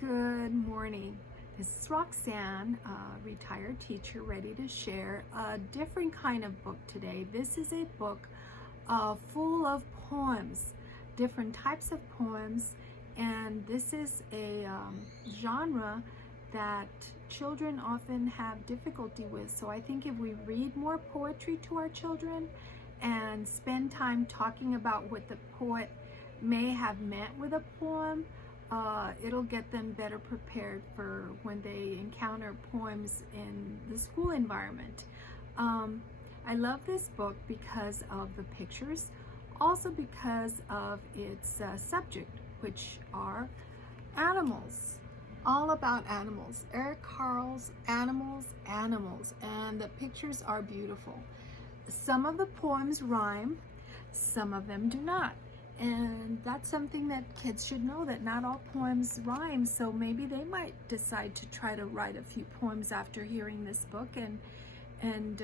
Good morning. This is Roxanne, a retired teacher, ready to share a different kind of book today. This is a book full of poems, different types of poems, and this is a genre that children often have difficulty with. So I think if we read more poetry to our children and spend time talking about what the poet may have meant with a poem, it'll get them better prepared for when they encounter poems in the school environment. I love this book because of the pictures, also because of its subject, which are animals, all about animals. Eric Carle's Animals, and the pictures are beautiful. Some of the poems rhyme, some of them do not. And that's something that kids should know, that not all poems rhyme, so maybe they might decide to try to write a few poems after hearing this book. And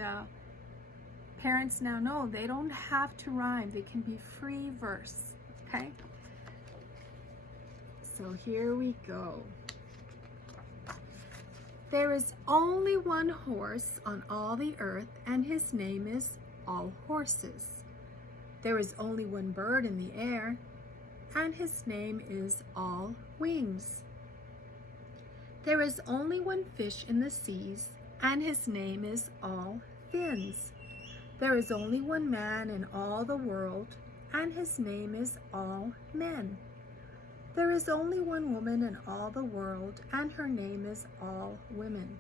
parents now know they don't have to rhyme, they can be free verse, okay? So here we go. There is only one horse on all the earth, and his name is All Horses. There is only one bird in the air, and his name is All Wings. There is only one fish in the seas, and his name is All Fins. There is only one man in all the world, and his name is All Men. There is only one woman in all the world, and her name is All Women.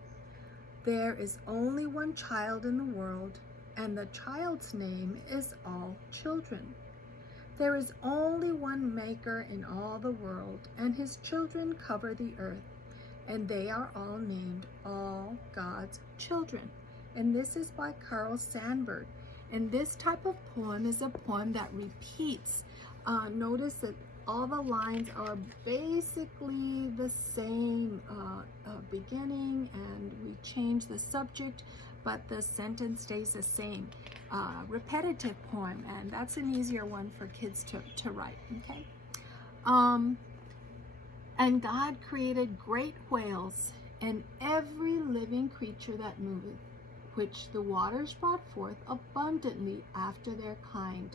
There is only one child in the world, and the child's name is All Children. There is only one maker in all the world, and his children cover the earth, and they are all named All God's Children. And this is by Carl Sandburg. And this type of poem is a poem that repeats. Notice that all the lines are basically the same beginning, and we change the subject, but the sentence stays the same. Repetitive poem, and that's an easier one for kids to write, okay? And God created great whales and every living creature that moveth, which the waters brought forth abundantly after their kind.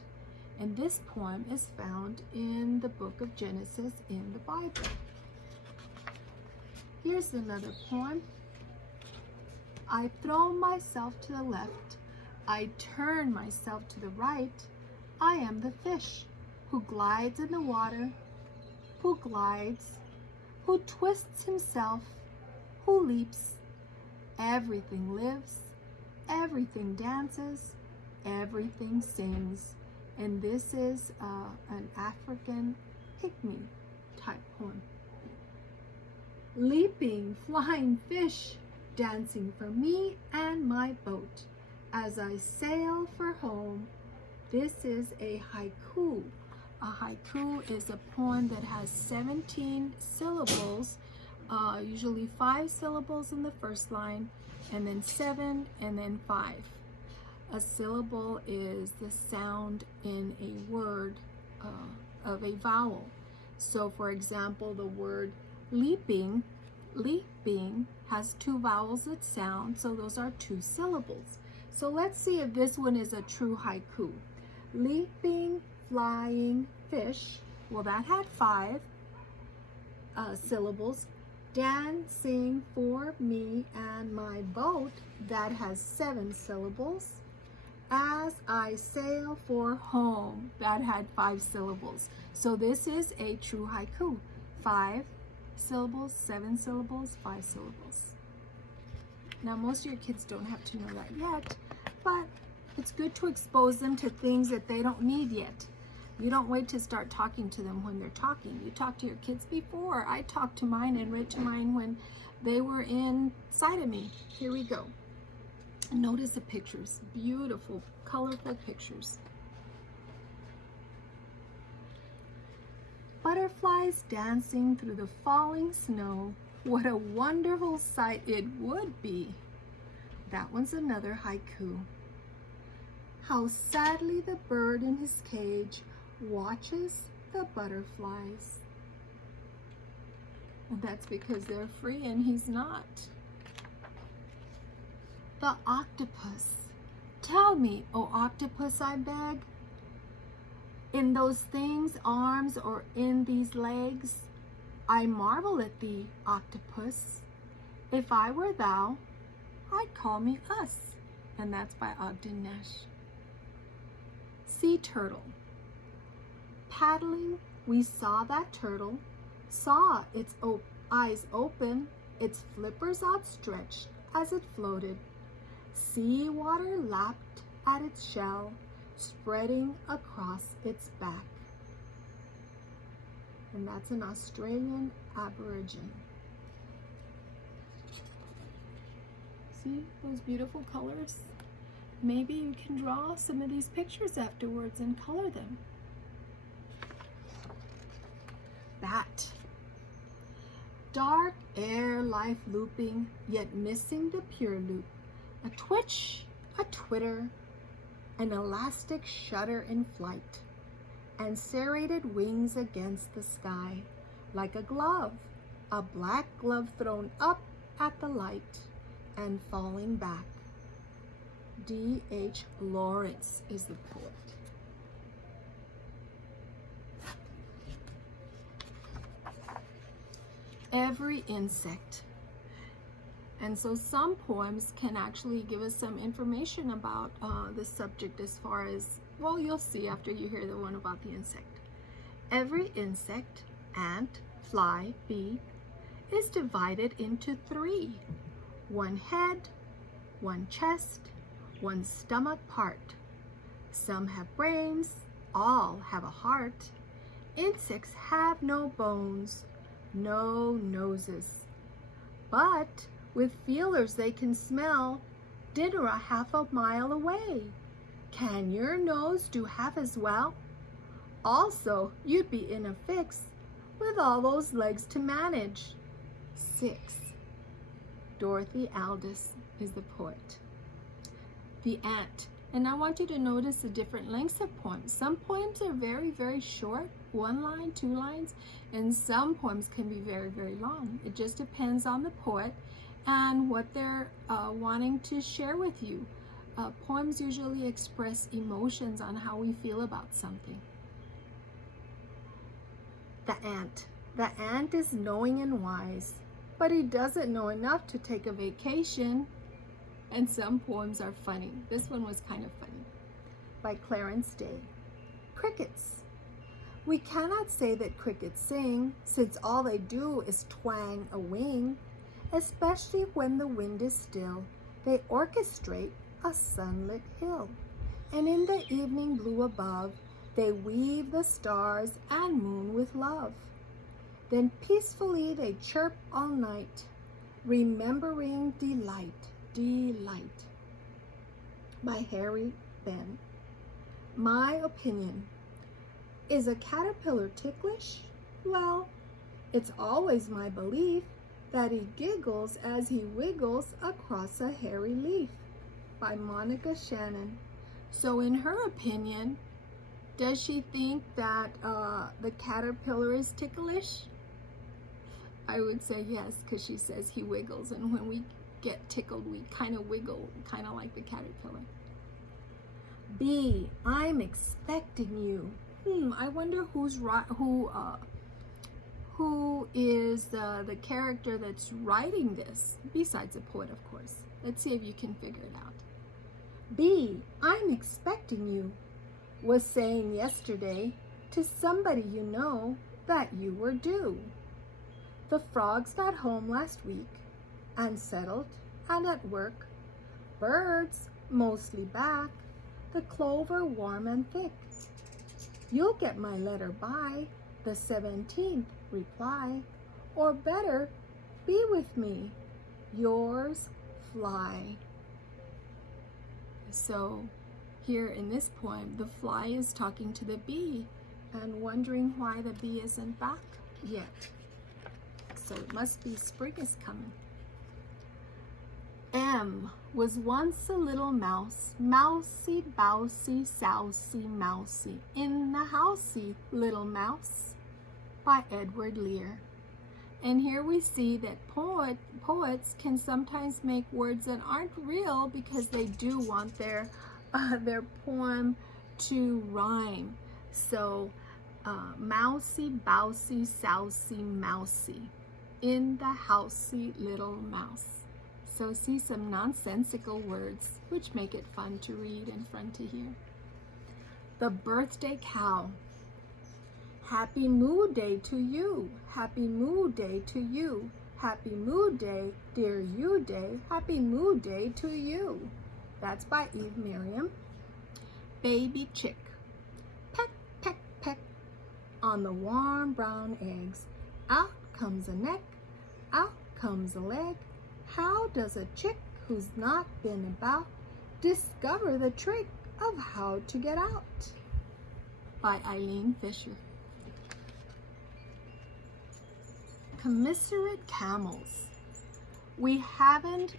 And this poem is found in the book of Genesis in the Bible. Here's another poem. I throw myself to the left, I turn myself to the right. I am the fish who glides in the water, who glides, who twists himself, who leaps. Everything lives, everything dances, everything sings. And this is an African pygmy type poem. Leaping, flying fish, dancing for me and my boat as I sail for home. This is a haiku. A haiku is a poem that has 17 syllables, usually 5 syllables in the first line, and then 7, and then 5. A syllable is the sound in a word of a vowel. So for example, the word leaping has 2 vowels that sound, so those are 2 syllables. So let's see if this one is a true haiku. Leaping, flying fish, well, that had 5 syllables. Dancing for me and my boat, that has 7 syllables. As I sail for home, that had 5 syllables. So this is a true haiku. 5 syllables, 7 syllables, 5 syllables. Now most of your kids don't have to know that yet, but it's good to expose them to things that they don't need yet. You don't wait to start talking to them when they're talking. You talk to your kids before. I talked to mine and read to mine when they were inside of me. Here we go. Notice the pictures, beautiful, colorful pictures. Butterflies dancing through the falling snow. What a wonderful sight it would be. That one's another haiku. How sadly the bird in his cage watches the butterflies. And that's because they're free and he's not. The octopus. Tell me, O octopus, I beg, in those things, arms, or in these legs, I marvel at thee, octopus. If I were thou, I'd call me us. And that's by Ogden Nash. Sea turtle. Paddling, we saw that turtle, saw its eyes open, its flippers outstretched as it floated. Sea water lapped at its shell, spreading across its back. And that's an Australian Aborigine. See those beautiful colors? Maybe you can draw some of these pictures afterwards and color them. Bat. Dark air life looping, yet missing the pure loop. A twitch, a twitter, an elastic shudder in flight, and serrated wings against the sky, like a black glove thrown up at the light and falling back. D.H. Lawrence is the poet. Every insect. And so some poems can actually give us some information about the subject as far as, well, you'll see after you hear the one about the insect. Every insect, ant, fly, bee, is divided into three. One head, one chest, one stomach part. Some have brains, all have a heart. Insects have no bones, no noses. But with feelers they can smell dinner a half a mile away. Can your nose do half as well? Also, you'd be in a fix with all those legs to manage. 6. Dorothy Aldous is the poet. The ant. And I want you to notice the different lengths of poems. Some poems are very, very short, 1 line, 2 lines, and some poems can be very, very long. It just depends on the poet and what they're wanting to share with you. Poems usually express emotions on how we feel about something. The ant. The ant is knowing and wise, but he doesn't know enough to take a vacation. And some poems are funny. This one was kind of funny. By Clarence Day. Crickets. We cannot say that crickets sing, since all they do is twang a wing. Especially when the wind is still, they orchestrate a sunlit hill. And in the evening blue above, they weave the stars and moon with love. Then peacefully they chirp all night, remembering delight, delight. By Harry Ben. My opinion. Is a caterpillar ticklish? Well, it's always my belief that he giggles as he wiggles across a hairy leaf. By Monica Shannon. So in her opinion, does she think that the caterpillar is ticklish? I would say yes, because she says he wiggles, and when we get tickled, we kind of wiggle, kind of like the caterpillar. B, I'm expecting you. I wonder who is the character that's writing this, besides the poet, of course. Let's see if you can figure it out. B, I'm expecting you, was saying yesterday to somebody you know that you were due. The frogs got home last week and settled and at work. Birds mostly back, the clover warm and thick. You'll get my letter by the 17th, reply, or better, be with me, yours, Fly. So here in this poem, the fly is talking to the bee and wondering why the bee isn't back yet. So it must be spring is coming. M was once a little mouse, mousy, bousy, sousy, mousy, in the housey, little mouse. By Edward Lear. And here we see that poets can sometimes make words that aren't real because they do want their poem to rhyme. So, mousy, bousy, sousy, mousy, in the housey little mouse. So see some nonsensical words which make it fun to read and fun to hear. The birthday cow. Happy Moo Day to you. Happy Moo Day to you. Happy Moo Day, dear you day. Happy Moo Day to you. That's by Eve Miriam. Baby chick. Peck, peck, peck on the warm brown eggs. Out comes a neck. Out comes a leg. How does a chick who's not been about discover the trick of how to get out? By Eileen Fisher. Commiserate camels. We haven't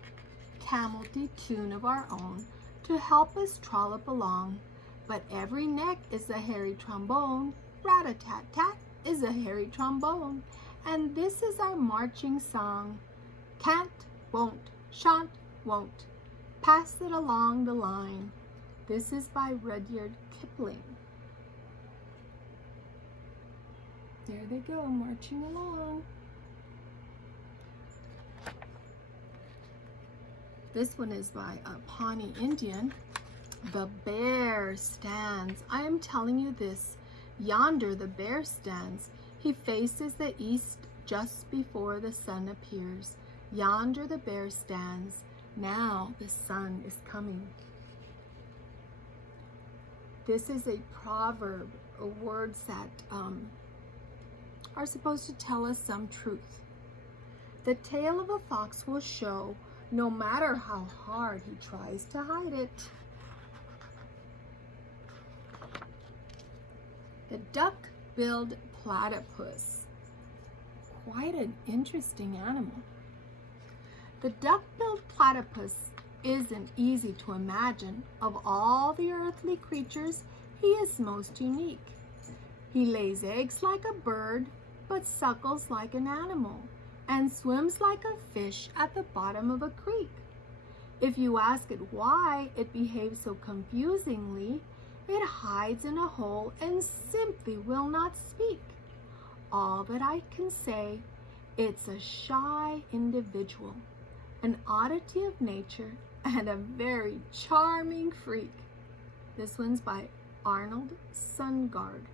camelty tune of our own to help us trollop along, but every neck is a hairy trombone. Rat-a-tat-tat is a hairy trombone, and this is our marching song. Can't, won't, shan't, won't. Pass it along the line. This is by Rudyard Kipling. There they go, marching along. This one is by a Pawnee Indian. The bear stands. I am telling you this. Yonder the bear stands. He faces the east just before the sun appears. Yonder the bear stands. Now the sun is coming. This is a proverb, words that are supposed to tell us some truth. The tail of a fox will show, no matter how hard he tries to hide it. The duck-billed platypus. Quite an interesting animal. The duck-billed platypus isn't easy to imagine. Of all the earthly creatures, he is most unique. He lays eggs like a bird, but suckles like an animal, and swims like a fish at the bottom of a creek. If you ask it why it behaves so confusingly, it hides in a hole and simply will not speak. All that I can say, it's a shy individual, an oddity of nature, and a very charming freak. This one's by Arnold Sungard.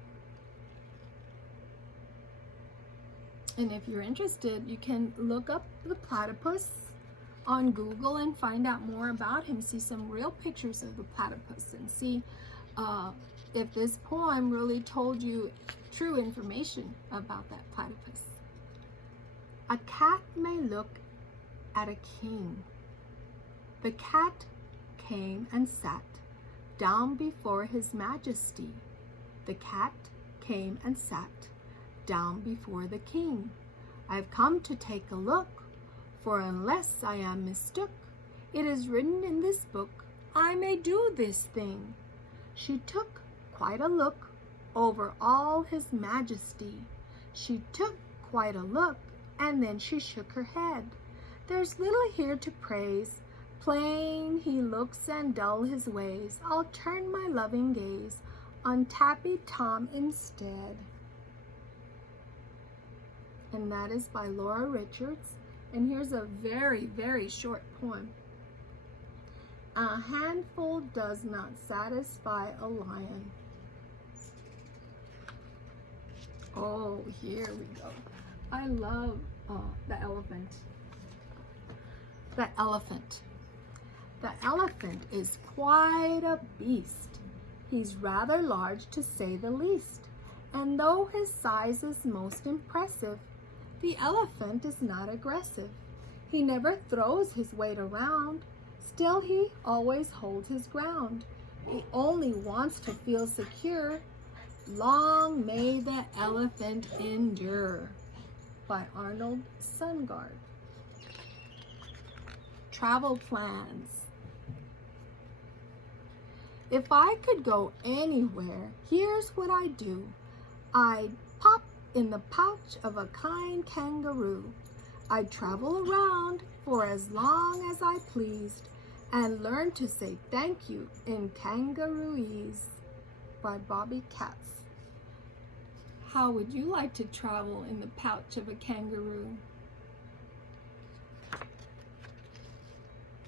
And if you're interested, you can look up the platypus on Google and find out more about him. See some real pictures of the platypus and see if this poem really told you true information about that platypus. A cat may look at a king. The cat came and sat down before his majesty. The cat came and sat down before the king. I've come to take a look, for unless I am mistook, it is written in this book, I may do this thing. She took quite a look over all his majesty. She took quite a look, and then she shook her head. There's little here to praise. Plain he looks and dull his ways. I'll turn my loving gaze on Tappy Tom instead. And that is by Laura Richards. And here's a very, very short poem. A handful does not satisfy a lion. Oh, here we go. I love the elephant. The elephant. The elephant is quite a beast. He's rather large to say the least. And though his size is most impressive, the elephant is not aggressive. He never throws his weight around. Still, he always holds his ground. He only wants to feel secure. Long may the elephant endure. By Arnold Sungard. Travel plans. If I could go anywhere, here's what I'd do. I'd pop in the pouch of a kind kangaroo. I'd travel around for as long as I pleased and learn to say thank you in kangarooese. By Bobby Katz. How would you like to travel in the pouch of a kangaroo?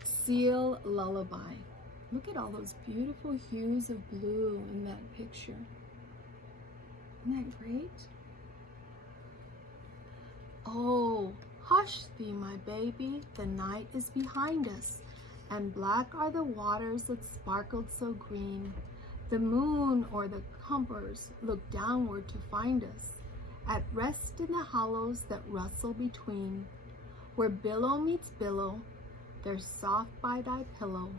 Seal Lullaby. Look at all those beautiful hues of blue in that picture. Isn't that great? Oh, hush thee, my baby, the night is behind us, and black are the waters that sparkled so green. The moon or the compass look downward to find us, at rest in the hollows that rustle between, where billow meets billow, they're soft by thy pillow.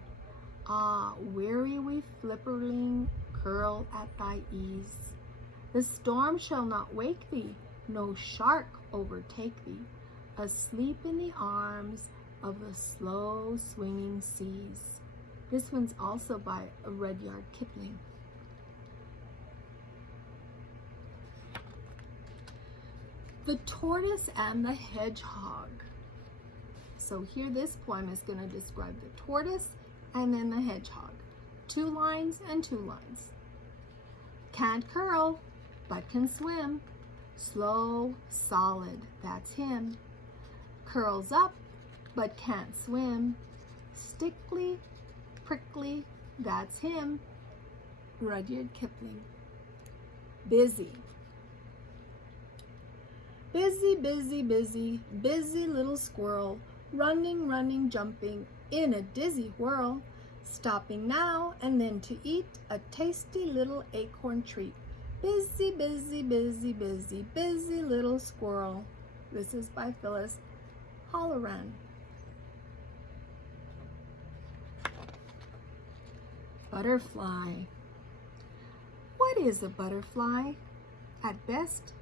Ah, weary we flipperling curl at thy ease. The storm shall not wake thee, no shark overtake thee, asleep in the arms of the slow swinging seas. This one's also by Rudyard Kipling. The Tortoise and the Hedgehog. So here this poem is going to describe the tortoise and then the hedgehog. 2 lines and 2 lines. Can't curl, but can swim. Slow, solid, that's him. Curls up, but can't swim. Stickly, prickly, that's him. Rudyard Kipling. Busy. Busy, busy, busy, busy little squirrel, running, running, jumping in a dizzy whirl, stopping now and then to eat a tasty little acorn treat. Busy, busy, busy, busy, busy little squirrel. This is by Phyllis Halloran. Butterfly. What is a butterfly? At best,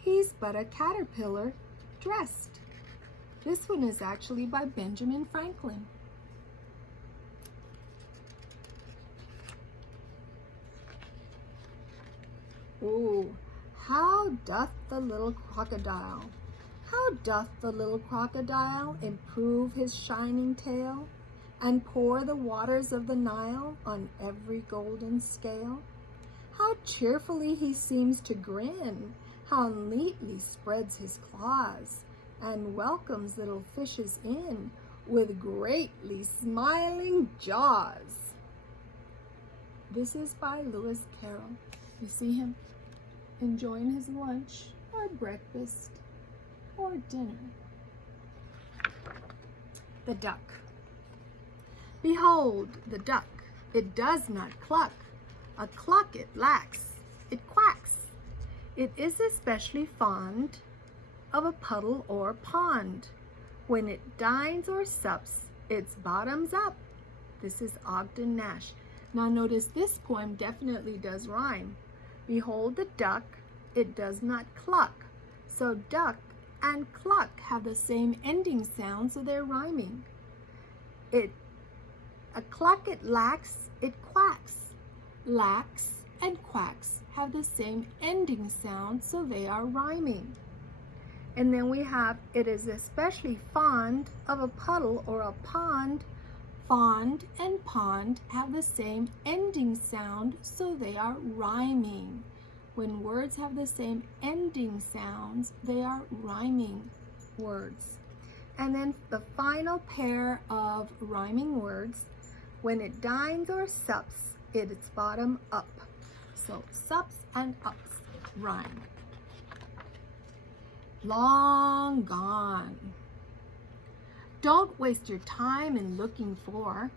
he's but a caterpillar dressed. This one is actually by Benjamin Franklin. Ooh, how doth the little crocodile? How doth the little crocodile improve his shining tail and pour the waters of the Nile on every golden scale? How cheerfully he seems to grin, how neatly spreads his claws and welcomes little fishes in with greatly smiling jaws. This is by Lewis Carroll. You see him enjoying his lunch or breakfast or dinner. The duck. Behold the duck, it does not cluck. A cluck it lacks, it quacks. It is especially fond of a puddle or pond. When it dines or sups, its bottom's up. This is Ogden Nash. Now notice this poem definitely does rhyme. Behold the duck, it does not cluck. So duck and cluck have the same ending sound, so they're rhyming. A cluck it lacks, it quacks. Lacks and quacks have the same ending sound, so they are rhyming. And then we have, it is especially fond of a puddle or a pond. Fond and pond have the same ending sound, so they are rhyming. When words have the same ending sounds, they are rhyming words. And then the final pair of rhyming words, when it dines or sups, its bottom up. So sups and ups rhyme. Long gone. Don't waste your time in looking for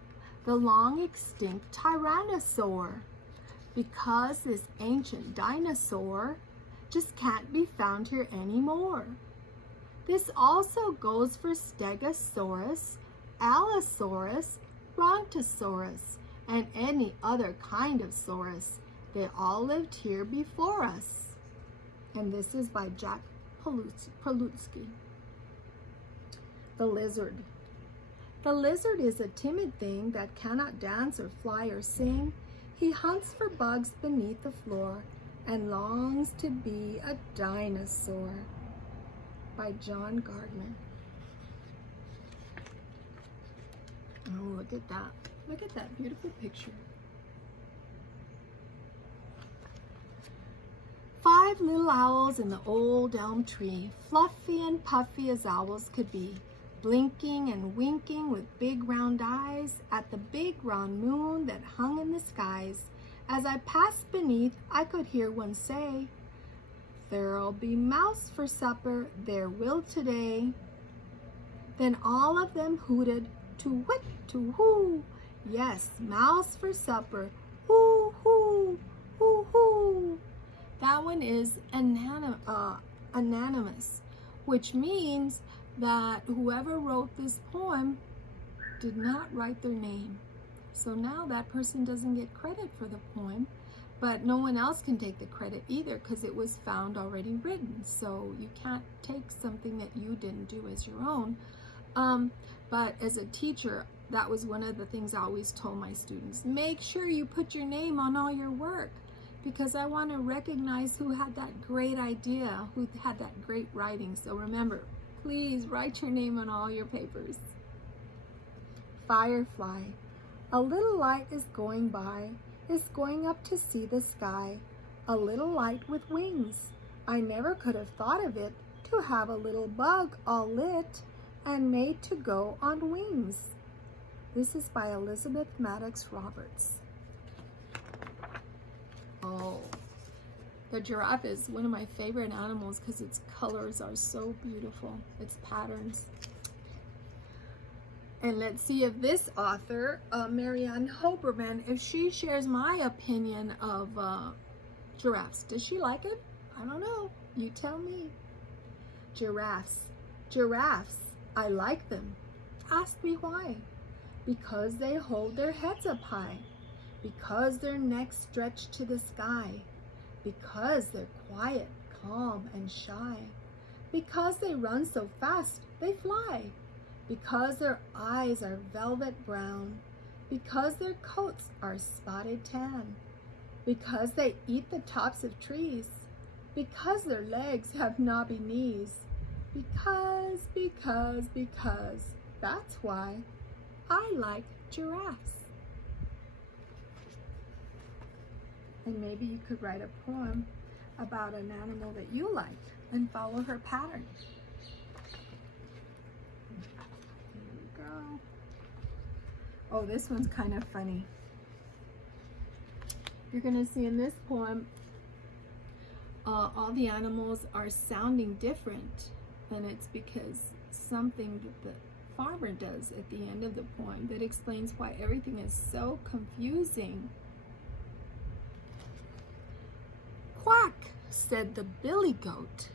the long extinct tyrannosaur, because this ancient dinosaur just can't be found here anymore. This also goes for Stegosaurus, Allosaurus, Brontosaurus, and any other kind of saurus. They all lived here before us. And this is by Jack Prelutsky. The lizard. The lizard is a timid thing that cannot dance or fly or sing. He hunts for bugs beneath the floor and longs to be a dinosaur, by John Gardner. Oh, look at that. Look at that beautiful picture. 5 little owls in the old elm tree, fluffy and puffy as owls could be, blinking and winking with big round eyes at the big round moon that hung in the skies. As I passed beneath, I could hear one say, "There'll be mouse for supper, there will today." Then all of them hooted, to-whit, to-hoo. Yes, mouse for supper, hoo-hoo, hoo-hoo. That one is anonymous, which means that whoever wrote this poem did not write their name. So now that person doesn't get credit for the poem, but no one else can take the credit either because it was found already written. So you can't take something that you didn't do as your own. But as a teacher, that was one of the things I always told my students. Make sure you put your name on all your work, because I want to recognize who had that great idea, who had that great writing. So remember, please write your name on all your papers. Firefly. A little light is going by, is going up to see the sky. A little light with wings. I never could have thought of it, to have a little bug all lit and made to go on wings. This is by Elizabeth Maddox Roberts. Oh, the giraffe is one of my favorite animals because its colors are so beautiful, its patterns. And let's see if this author, Marianne Hoberman, if she shares my opinion of giraffes. Does she like it? I don't know. You tell me. Giraffes. Giraffes. I like them. Ask me why. Because they hold their heads up high. Because their necks stretch to the sky. Because they're quiet, calm, and shy. Because they run so fast, they fly. Because their eyes are velvet brown. Because their coats are spotted tan. Because they eat the tops of trees. Because their legs have knobby knees. Because, that's why I like giraffes. And maybe you could write a poem about an animal that you like and follow her pattern. Here we go. Oh, this one's kind of funny. You're going to see in this poem, all the animals are sounding different. And it's because something that the farmer does at the end of the poem that explains why everything is so confusing. Quack, said the billy goat.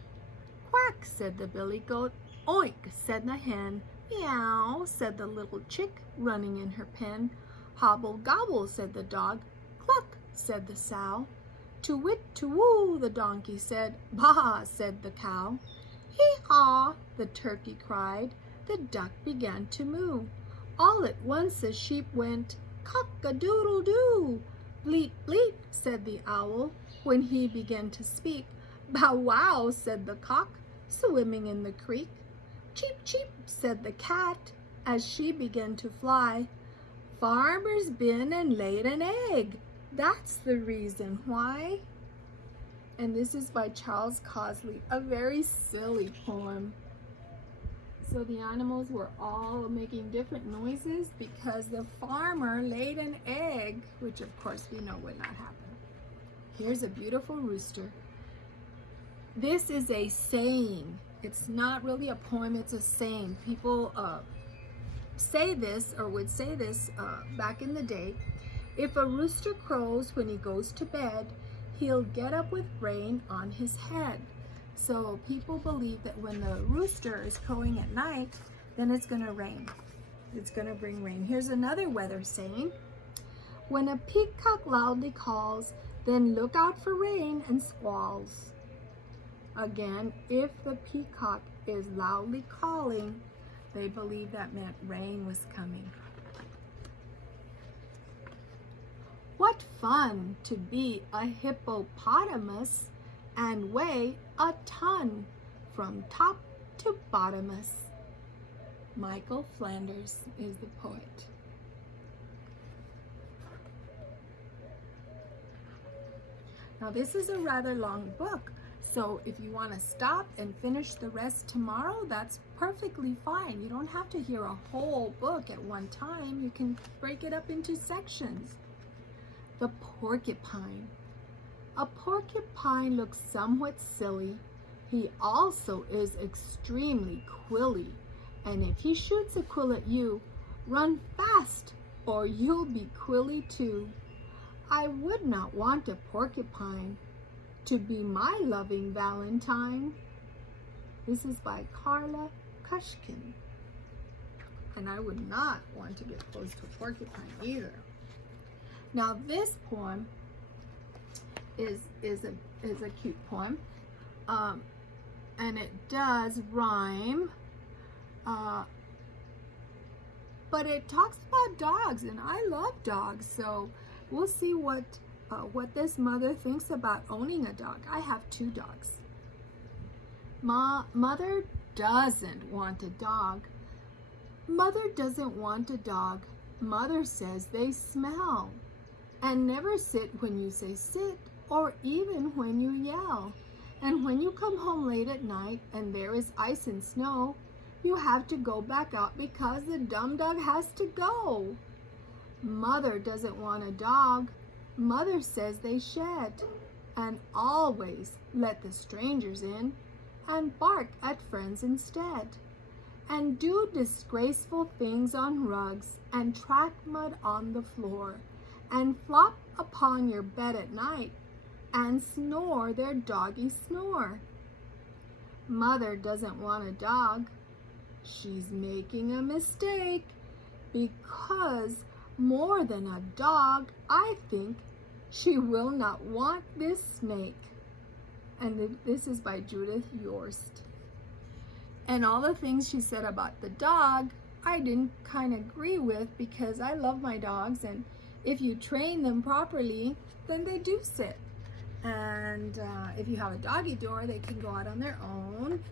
Quack, said the billy goat. Oink, said the hen. Meow, said the little chick running in her pen. Hobble gobble, said the dog. Cluck, said the sow. To-wit, to-woo, the donkey said. Bah, said the cow. Hee-haw, the turkey cried. The duck began to moo. All at once the sheep went cock-a-doodle-doo. Bleat, bleat, said the owl when he began to speak. Bow wow, said the cock, swimming in the creek. Cheep, cheep, said the cat as she began to fly. Farmer's been and laid an egg. That's the reason why. And this is by Charles Cosley, a very silly poem. So the animals were all making different noises because the farmer laid an egg, which of course we know would not happen. Here's a beautiful rooster. This is a saying. It's not really a poem, it's a saying. People say this, or would say this back in the day. If a rooster crows when he goes to bed, he'll get up with rain on his head. So people believe that when the rooster is crowing at night, then it's going to rain. It's going to bring rain. Here's another weather saying. When a peacock loudly calls, then look out for rain and squalls. Again, if the peacock is loudly calling, they believe that meant rain was coming. What fun to be a hippopotamus and weigh a ton from top to bottomus. Michael Flanders is the poet. Now this is a rather long book, so if you want to stop and finish the rest tomorrow, that's perfectly fine. You don't have to hear a whole book at one time. You can break it up into sections. The porcupine. A porcupine looks somewhat silly. He also is extremely quilly, and if he shoots a quill at you, run fast or you'll be quilly too. I would not want a porcupine to be my loving Valentine. This is by Clarke. And I would not want to get close to a porcupine either. Now this poem is a cute poem, and it does rhyme, but it talks about dogs, and I love dogs, so we'll see what this mother thinks about owning a dog. I have 2 dogs. Mother doesn't want a dog. Mother doesn't want a dog. Mother says they smell and never sit when you say sit, or even when you yell. And when you come home late at night and there is ice and snow, you have to go back out because the dumb dog has to go. Mother doesn't want a dog. Mother says they shed and always let the strangers in and bark at friends instead, and do disgraceful things on rugs and track mud on the floor, and flop upon your bed at night and snore their doggy snore. Mother doesn't want a dog. She's making a mistake, because more than a dog, I think she will not want this snake. And this is by Judith Yorst. And all the things she said about the dog, I didn't kind of agree with, because I love my dogs, and if you train them properly, then they do sit. And if you have a doggy door, they can go out on their own.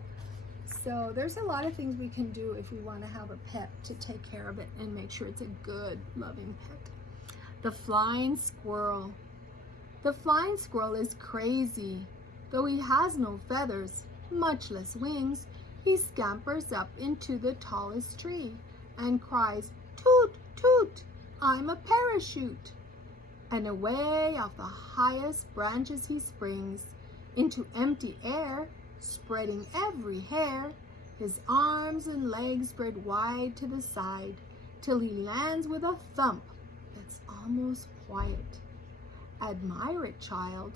So there's a lot of things we can do if we want to have a pet, to take care of it and make sure it's a good, loving pet. The flying squirrel. The flying squirrel is crazy. Though he has no feathers, much less wings, he scampers up into the tallest tree and cries, "Toot, toot, I'm a parachute." And away off the highest branches he springs into empty air, spreading every hair, his arms and legs spread wide to the side, till he lands with a thump that's almost quiet. Admire it, child,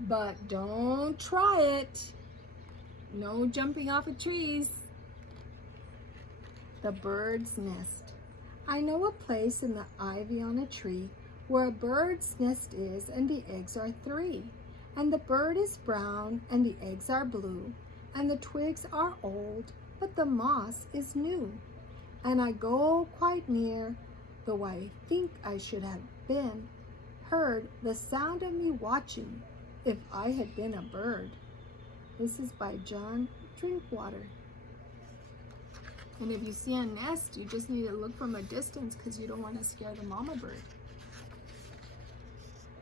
but don't try it. No jumping off of trees. The bird's nest. I know a place in the ivy on a tree where a bird's nest is, and the eggs are 3. And the bird is brown, and the eggs are blue, and the twigs are old, but the moss is new. And I go quite near, though I think I should have been, heard the sound of me watching, if I had been a bird. This is by John Drinkwater. And if you see a nest, you just need to look from a distance, because you don't want to scare the mama bird.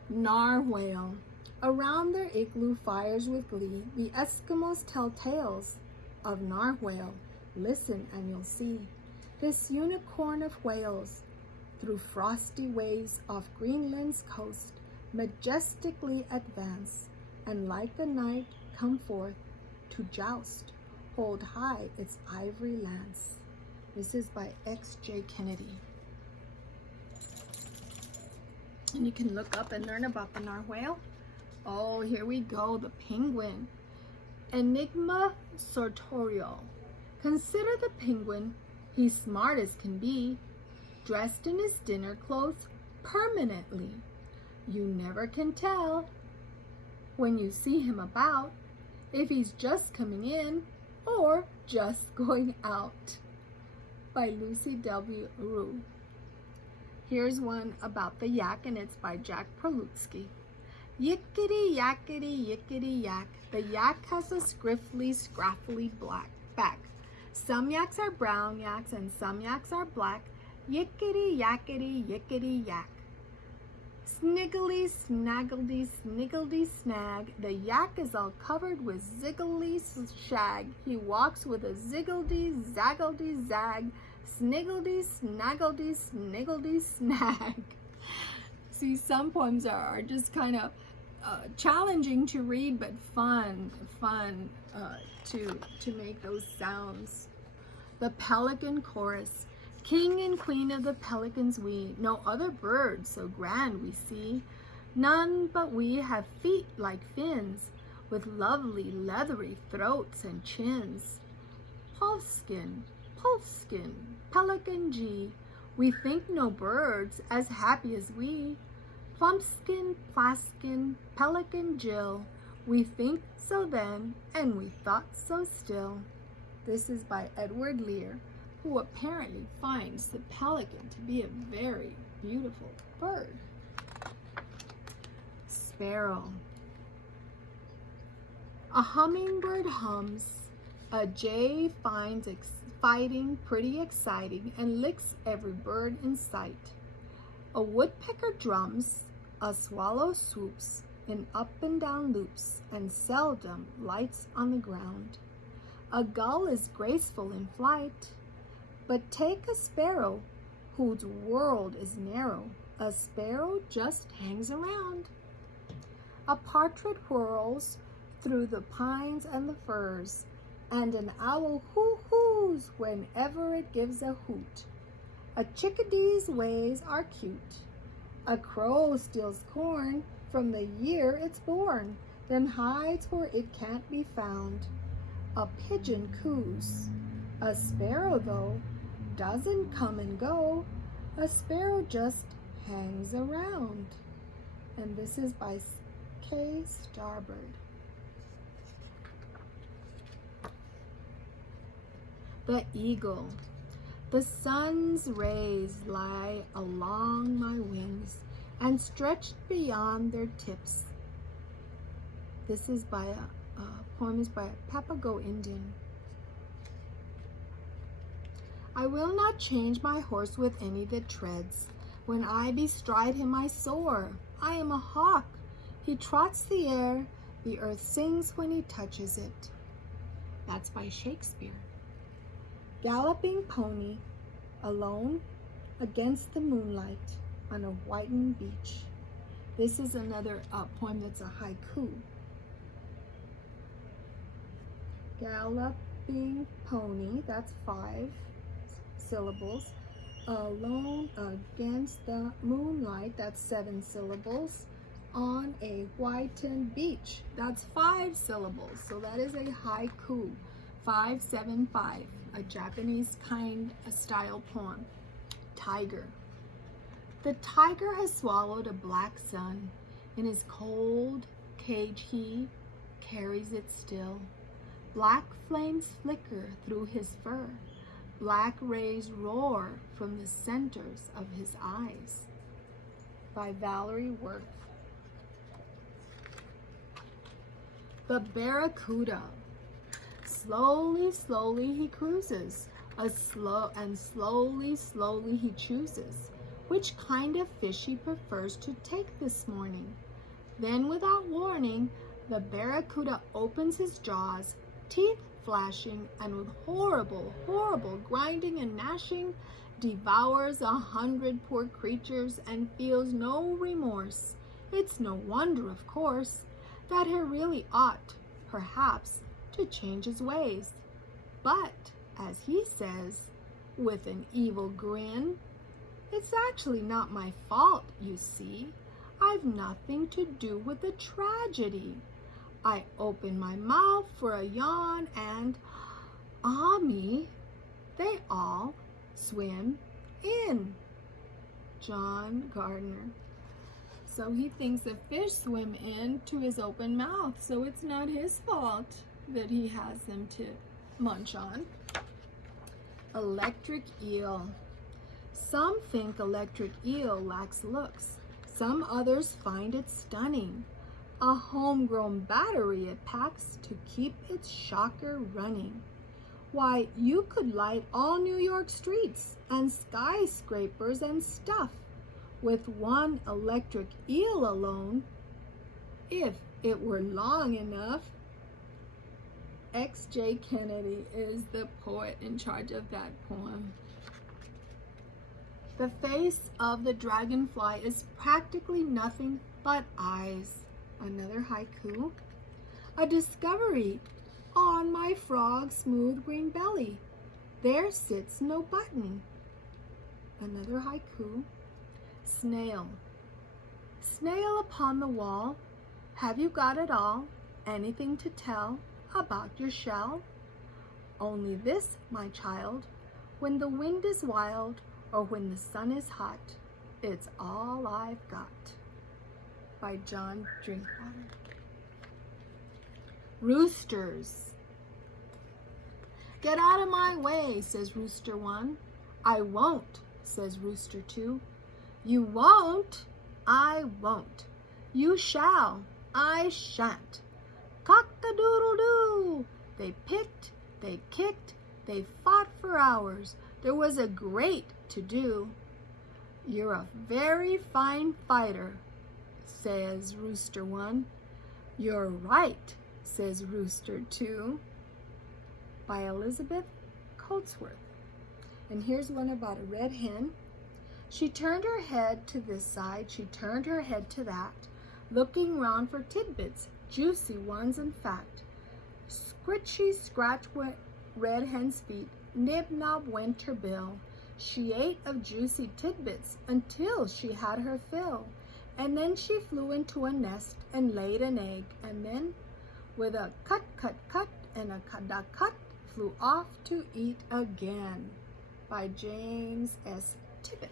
Narwhal. Around their igloo fires with glee, the Eskimos tell tales of narwhal. Listen and you'll see. This unicorn of whales, through frosty ways off Greenland's coast, majestically advance, and like the night come forth to joust, hold high its ivory lance. This is by X.J. Kennedy. And you can look up and learn about the narwhal. Oh, here we go, the penguin. Enigma sartorial. Consider the penguin, he's smart as can be, dressed in his dinner clothes permanently. You never can tell, when you see him about, if he's just coming in or just going out. By Lucy W. Rue. Here's one about the yak, and it's by Jack Prelutsky. Yickety yackety yickety yak, the yak has a scriffly scraffly black back. Some yaks are brown yaks and some yaks are black. Yickety yackety yickety yak. Sniggly snaggledy sniggledy snag, the yak is all covered with ziggly shag. He walks with a ziggledy zaggledy zag, sniggledy snaggledy sniggledy snag. See, some poems are just kind of challenging to read, but fun to make those sounds. The Pelican Chorus. King and queen of the pelicans we, no other bird so grand we see. None but we have feet like fins, with lovely leathery throats and chins. Pulskin, pelican G, we think no birds as happy as we. Plumpskin, plaskin, pelican Jill, we think so then, and we thought so still. This is by Edward Lear, who apparently finds the pelican to be a very beautiful bird. Sparrow. A hummingbird hums, a jay finds fighting pretty exciting and licks every bird in sight. A woodpecker drums, a swallow swoops in up and down loops and seldom lights on the ground. A gull is graceful in flight, but take a sparrow whose world is narrow. A sparrow just hangs around. A partridge whirls through the pines and the firs, and an owl hoo-hoos whenever it gives a hoot. A chickadee's ways are cute. A crow steals corn from the year it's born, then hides where it can't be found. A pigeon coos. A sparrow, though, doesn't come and go. A sparrow just hangs around. And this is by K. Starbird. The eagle. The sun's rays lie along my wings and stretched beyond their tips. This is by a poem is by a Papago Indian. I will not change my horse with any that treads. When I bestride him, I soar. I am a hawk. He trots the air. The earth sings when he touches it. That's by Shakespeare. Galloping pony, alone against the moonlight on a whitened beach. This is another poem that's a haiku. Galloping pony, that's 5 syllables. Alone against the moonlight, that's 7 syllables. On a whitened beach, that's 5 syllables. So that is a haiku, 575, a Japanese kind of style poem. Tiger. The tiger has swallowed a black sun. In his cold cage he carries it still. Black flames flicker through his fur. Black rays roar from the centers of his eyes. By Valerie Worth. The barracuda. Slowly, slowly he cruises. Slowly, slowly he chooses which kind of fish he prefers to take this morning. Then, without warning, the barracuda opens his jaws, teeth flashing, and with horrible, horrible grinding and gnashing, devours 100 poor creatures and feels no remorse. It's no wonder, of course, that he really ought, perhaps, to change his ways. But, as he says, with an evil grin, it's actually not my fault, you see. I've nothing to do with the tragedy. I open my mouth for a yawn and, ah me, they all swim in. John Gardner. So he thinks the fish swim into his open mouth, so it's not his fault that he has them to munch on. Electric eel. Some think electric eel lacks looks. Some others find it stunning. A homegrown battery it packs to keep its shocker running. Why, you could light all New York streets and skyscrapers and stuff with one electric eel alone, if it were long enough. X.J. Kennedy is the poet in charge of that poem. The face of the dragonfly is practically nothing but eyes. Another haiku. A discovery on my frog's smooth green belly. There sits no button. Another haiku. Snail. Snail upon the wall, have you got it all? Anything to tell about your shell? Only this, my child, when the wind is wild or when the sun is hot, it's all I've got. By John Drinkwater. Roosters. Get out of my way, says Rooster 1. I won't, says Rooster 2. You won't? I won't. You shall. I shan't. Cock-a-doodle-doo. They picked, they kicked, they fought for hours. There was a great to-do. You're a very fine fighter, says Rooster 1. You're right, says Rooster 2. By Elizabeth Coatsworth. And here's one about a red hen. She turned her head to this side, she turned her head to that, looking round for tidbits, juicy ones and fat. Scritchy scratch went red hen's feet, nib nob went her bill. She ate of juicy tidbits until she had her fill. And then she flew into a nest and laid an egg, and then, with a cut, cut, cut, and a cut, cut, flew off to eat again. By James S. Tibbet.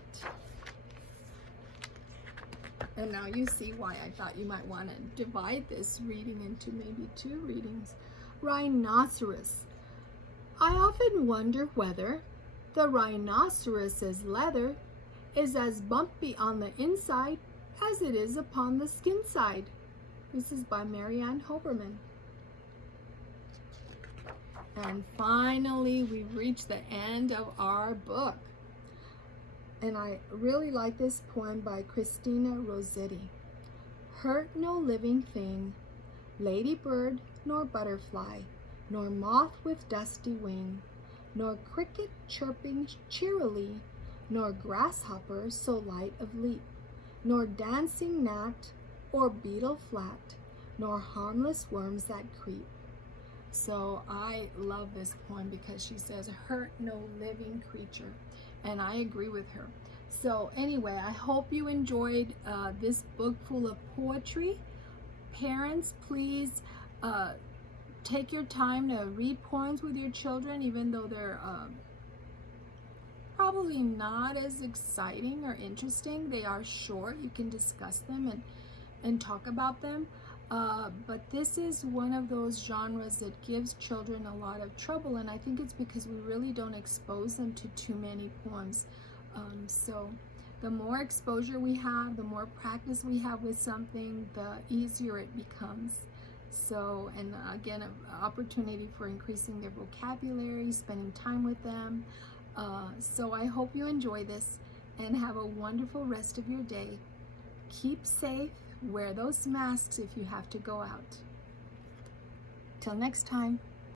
And now you see why I thought you might want to divide this reading into maybe 2 readings. Rhinoceros. I often wonder whether the rhinoceros's leather is as bumpy on the inside as it is upon the skin side. This is by Marianne Hoberman. And finally, we've reached the end of our book. And I really like this poem by Christina Rossetti. Hurt no living thing, ladybird nor butterfly, nor moth with dusty wing, nor cricket chirping cheerily, nor grasshopper so light of leap, nor dancing gnat or beetle flat, nor harmless worms that creep. So I love this poem because she says, hurt no living creature. And I agree with her. So anyway, I hope you enjoyed this book full of poetry. Parents, please take your time to read poems with your children, even though they're probably not as exciting or interesting. They are short. You can discuss them and talk about them. But this is one of those genres that gives children a lot of trouble, and I think it's because we really don't expose them to too many poems. So the more exposure we have, the more practice we have with something, the easier it becomes. So, and again, an opportunity for increasing their vocabulary, spending time with them. So I hope you enjoy this and have a wonderful rest of your day. Keep safe. Wear those masks if you have to go out. Till next time.